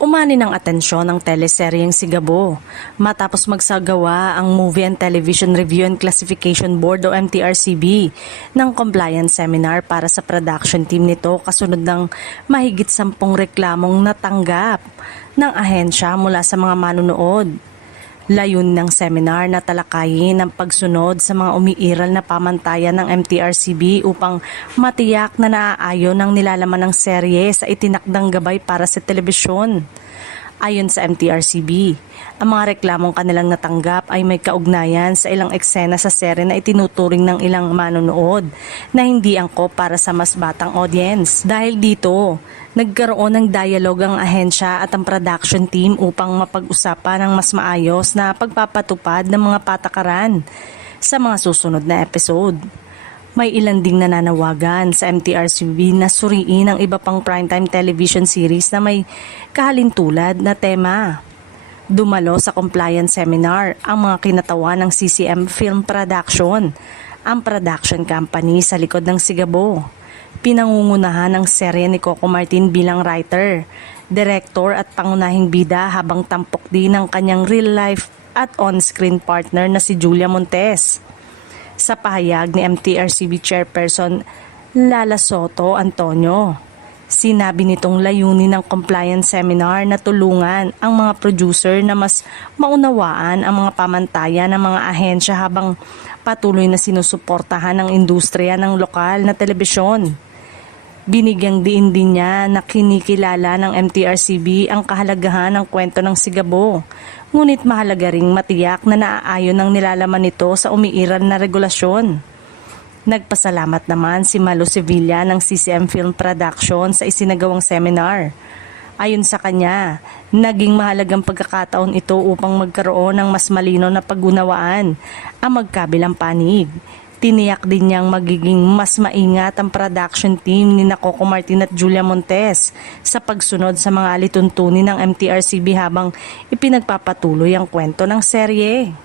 Umani ng atensyon ng teleseryeng Sigabo matapos magsagawa ang Movie and Television Review and Classification Board o MTRCB ng compliance seminar para sa production team nito kasunod ng mahigit 10 reklamong natanggap ng ahensya mula sa mga manunood. Layunin ng seminar na talakayin ang pagsunod sa mga umiiral na pamantayan ng MTRCB upang matiyak na naaayon ang nilalaman ng serye sa itinakdang gabay para sa telebisyon. Ayon sa MTRCB, ang mga reklamong kanilang natanggap ay may kaugnayan sa ilang eksena sa serye na itinuturing ng ilang manonood na hindi angkop para sa mas batang audience. Dahil dito, nagkaroon ng dialogue ang ahensya at ang production team upang mapag-usapan ng mas maayos na pagpapatupad ng mga patakaran sa mga susunod na episode. May ilan ding nananawagan sa MTRCB na suriin ang iba pang primetime television series na may kahalintulad na tema. Dumalo sa compliance seminar ang mga kinatawan ng CCM Film Production, ang production company sa likod ng Sigabo. Pinangungunahan ng serye ni Coco Martin bilang writer, director at pangunahing bida habang tampok din ng kanyang real life at on-screen partner na si Julia Montes. Sa pahayag ni MTRCB Chairperson Lala Soto Antonio, sinabi nitong layunin ng compliance seminar na tulungan ang mga producer na mas maunawaan ang mga pamantayan ng mga ahensya habang patuloy na sinusuportahan ng industriya ng lokal na telebisyon. Binigyang diin din niya na kinikilala ng MTRCB ang kahalagahan ng kwento ng Sigabo. Ngunit mahalaga ring matiyak na naaayon ang nilalaman nito sa umiiral na regulasyon. Nagpasalamat naman si Malo Sevilla ng CCM Film Production sa isinagawang seminar. Ayon sa kanya, naging mahalagang pagkakataon ito upang magkaroon ng mas malinaw na pag-unawaan ang magkabilang panig. Tiniyak din niyang magiging mas maingat ang production team ni Coco Martin at Julia Montes sa pagsunod sa mga alituntunin ng MTRCB habang ipinagpapatuloy ang kwento ng serye.